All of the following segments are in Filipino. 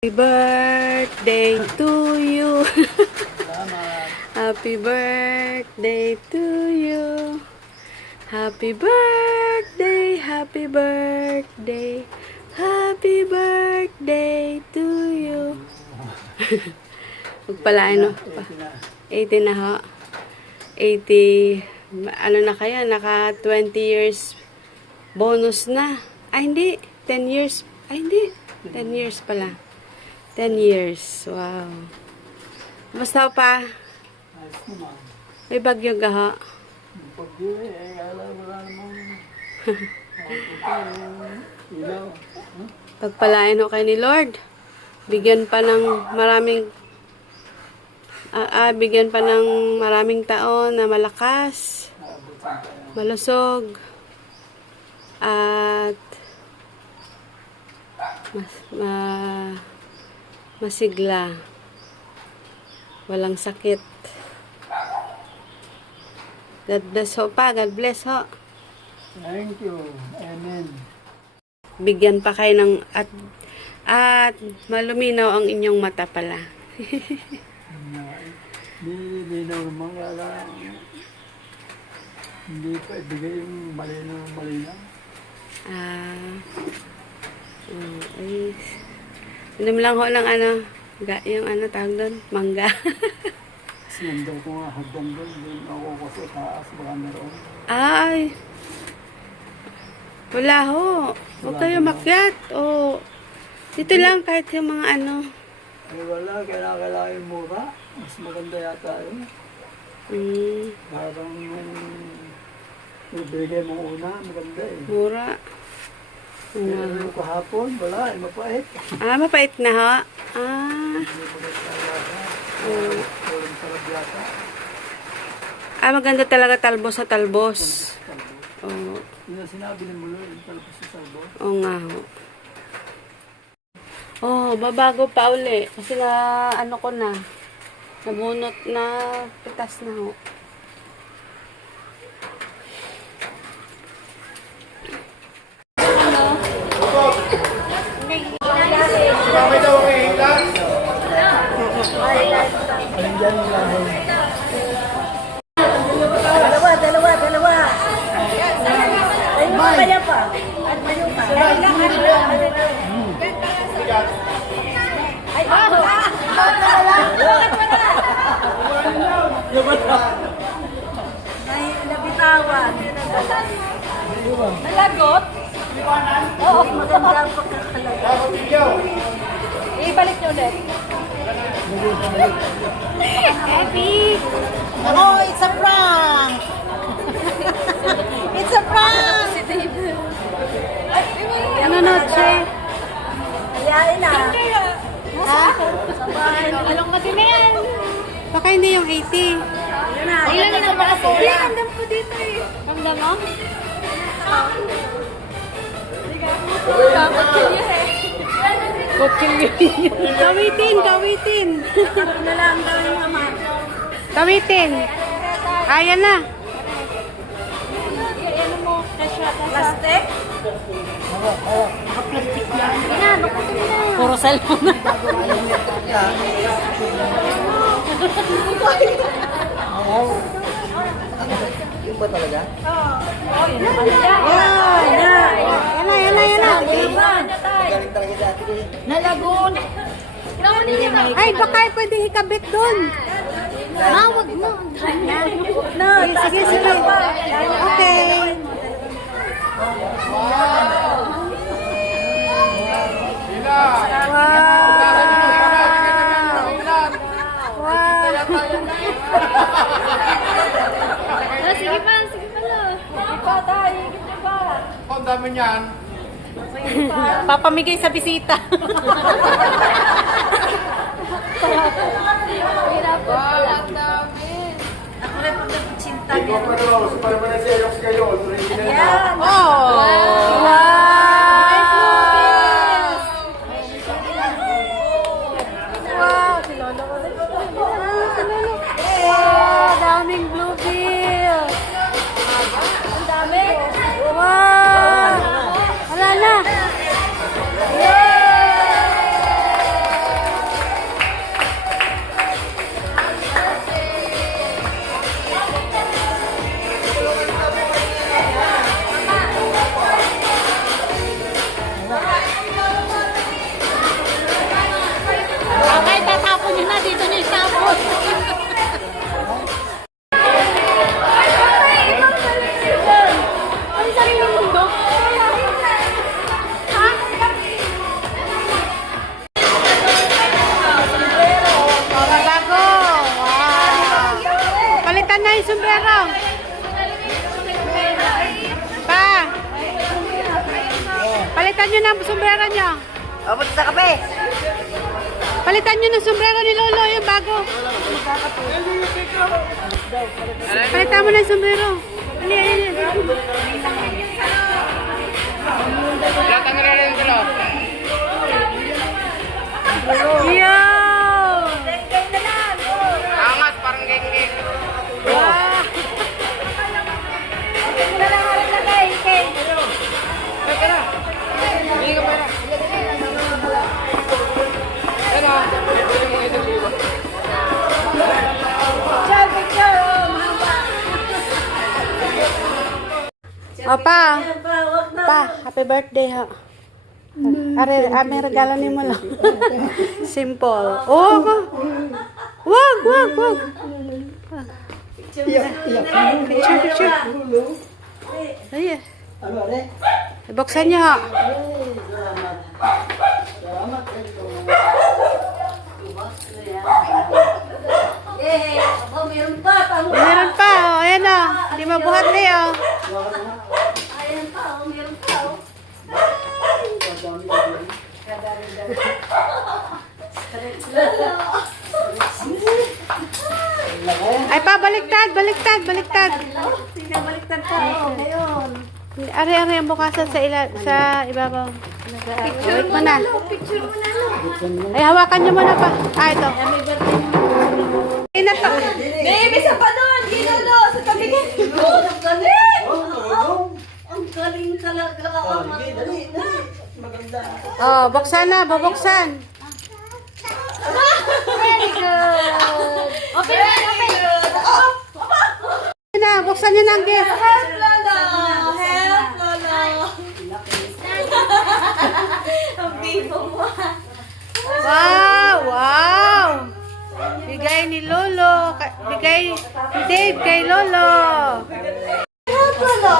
Happy birthday to you. Happy birthday to you. Happy birthday, happy birthday. Happy birthday to you. Magpalain no. 80 na ho. 80. Ano na kaya? Naka 20 years bonus na. Ay hindi. 10 years. Ay hindi. 10 years pala. 10 years. Wow. Basta pa? Ayos naman. May bagyo gaha. Bagyo eh. Alam mo na naman. Ilaw. Pagpalain ho kay ni Lord. Bigyan pa ng maraming bigyan pa ng maraming taon na malakas, malusog, at masigla, walang sakit. God bless ho pa, God bless ho. Thank you. Amen. Bigyan pa kayo ng at maluminaw ang inyong mata pala. Hindi na naman kaya hindi pa ibigay yung malinaw. Ay, inom lang ho ng yung tawag doon, mangga. Kasi nandun ko nga hagdan doon. Doon ako ko sa taas. Baka meron. Ay, wala ho. Huwag kayo makyat. O, dito lang kahit yung mga Ay wala. Kailangan yung mura. Mas maganda yata yun. Parang ibigay mo una. Maganda eh. Mura. Yung kahapon. Wala. Mapait. Mapait na ho. Hindi maganda yata. Walang sarap yata. Maganda talaga talbos sa talbos. Oo. Yung sinabi ni Mulo, yung talbos sa talbos. Oo nga ho. Babago pa uli. Kasi ko na. Nabunot na pitas na ho. Dalawa. Ay, kaya pa. Ay, nabitawan. Nalagot? Oo, maganda ang pagkakalaga. Ibalik nyo ulit. Happy! Ano, it's a prank! It's a prank! Ano noche? Ayain na. Ha? Along kasi na yan. Baka hindi yung 80. Ayun na. Ayun na naman kasi. Andam ko dito eh. Ramdam mo? Dapat kanya eh. Kawitin. Ano na lang daw yung ama. Kawitin. Ayan na. Ano mo? Plastic? Puro cellphone. Yung ba talaga? Yan na. Galing talaga dati eh. Nalagon. Ay, baka pwede ikabit doon. Wag mo. No, sige. Okay. Sige pa lo. Sige pa tayo. Sige pa. Ang dami niyan. Papamigay sa bisita. Hirap po. Ang dami. Ako rin pag nagpitsinta Ikaw pa daw. Sa Parmanense, yung kayo. Ayan. Daming bluebill. Ang dami. Wow. Wala na. Yay! palitan nyo na ang sombrero nyo. Abot sa kape. Palitan nyo ng sombrero ni Lolo, yung bago. Palitan mo na yung sombrero. Ali, ali, ali. Yo! Angas, parang geng-geng. Wow! Hindi ka pera. Yan o. Pwede mo ito dito. Opa, pa, happy birthday ha. May regalo ni mo lang. Simple. Oh, wag. Picture. Ay, Ano, re? buksan niyo ha. Salamat. Meron pa. Meron pa, oh, ayan o. Hindi mabuhat na yun. Ayan pa, meron pa. Ay pa, baliktad. Pinabaliktad pa. Ngayon. Ari ang bukasan sa ibabaw. Wait mo na. Picture mo na. Ay, hawakan niyo muna pa. Ito. Ay, na to. Baby, isa pa doon. Ginolo, sa tabi ko. Ang galing. Ang galing talaga. Dali. Maganda. Oh, buksan na, bubuksan. Very good. Open. Buksan na, buksan niyo na ang gift. Help, Lolo. Ang bibo mo. Wow. Bigay ni Lolo. Bigay ni Dave kay Lolo. Help, Lolo.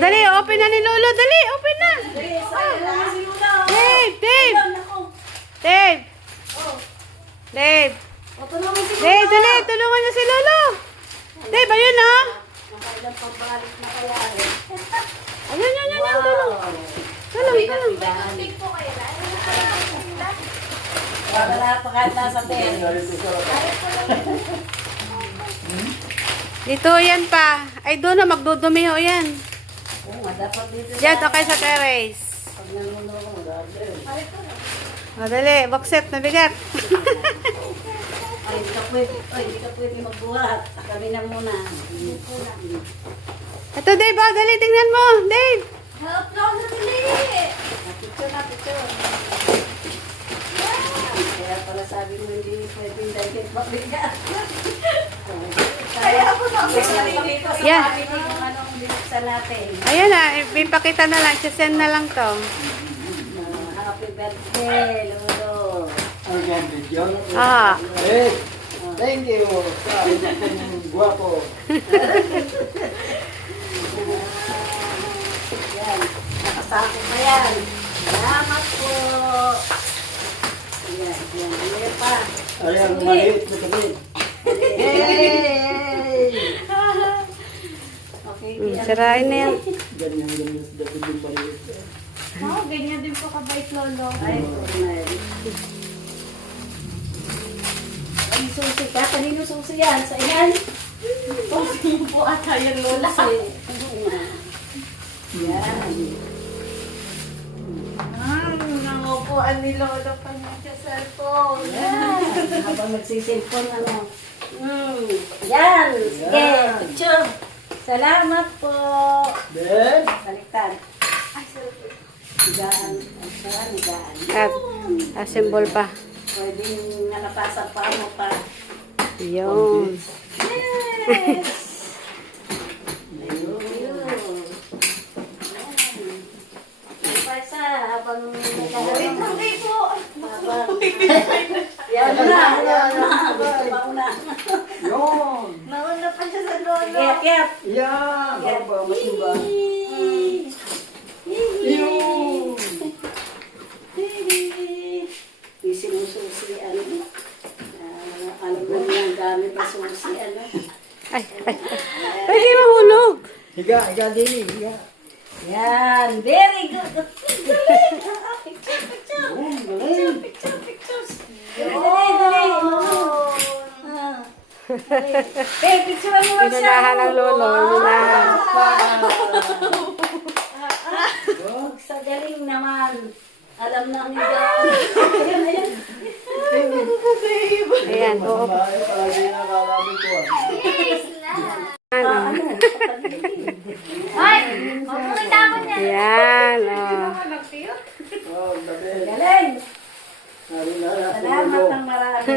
Dali, open na ni Lolo. Dali, open na. Dave. Dave, dali, tulungan niyo si Lolo. Dave, ayun ha. Ayun, tulong. Tulong. Wala pa kahit nasa pen. Dito yan pa. Ay, doon na, magdudumi ho yan. Dapat dito. Diyan, okay sa terrace. O, dali, boxet, nabigat. Ay, hindi ka pwede magbuhat. Kami na muna. Ito, Dave, dali, tingnan mo. Dave. Help, Lolo, dali. Picture. Kaya pala sabi mo hindi pwedeng dahil mabigat. Kaya ako sabi ko sa Yeah. family kung anong binuksan natin. Ayan na, ipakita na lang. Send na lang to. Happy birthday, Lolo. Ang ganda yun. Ah. Eh, thank you. Sa inyong guwapo. Yan. Nakasakot na yan. Salamat po. Yan. Ano pa? Ay, ang maliit na kami. Yay! Okay. Sirain na yan. Ganyan sa dati yung maliit. Ganyan din po kabait, Lolo. Ay, Cornel. Ay, susi ka. Kanino susi yan? Sa iyan? Susi po ata yung Lola. Susi. Yan. Nangupuan ni Lolo pa niya sa cellphone. Yan. Habang nagsisilpon, ano. Yan. Sige. Picture. Salamat po. Then, Baliktad. Higaan. Higaan. At, symbol pa. Pwedeng nalapasan pa mo pa. Yun. Yes! Ayun. Pasa, habang nagkakaroon. Hindi po. Yan na. Mauna. yun. Mauna pa siya sa lolo. Yep. Yan. Baba, masimba. Yun. Yung sinususi, ano. Ano ba yung gamit na susi, ano. Ay, ay, ay. Pwede mahulog. Higa, Dini, higa. Yan, very good. Galing. Picture, picture. Galing. Pictures. Dali, dali. Ah. Picture mo siya. Inunahan ng lolo, inunahan. Sa galing naman. Alam na niya. Ayan. Ayan, oo. Bahay, palagi nakakalabi ko. Ano? Ay! Mapupunta ako niya. Ayan, oh. Oh, gabi. Galing. Salamat Salamat ng marami.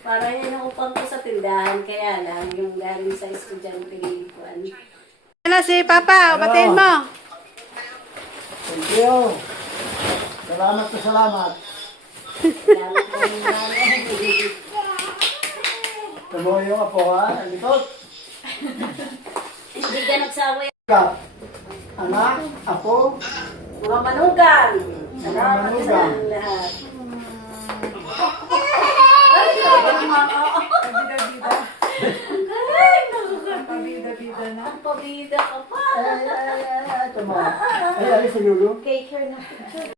Para yan ang upang ko sa tindahan. Kaya lang, yung galing sa estudyante ko. Ano si Papa? Batiin mo. Thank you. Salamat na salamat. Salamat po ng marami. Tumuyo ka po ha. Likot. Hindi ka nagsawa yan. Ka. Anak, ako. Mga manugang. Salamat Mga sa manugang. lahat. Ay, grabe naman. Ang galing. Ang pabida ka pa. Ay, ito mo. Ay, sa yulo. Cake her na picture.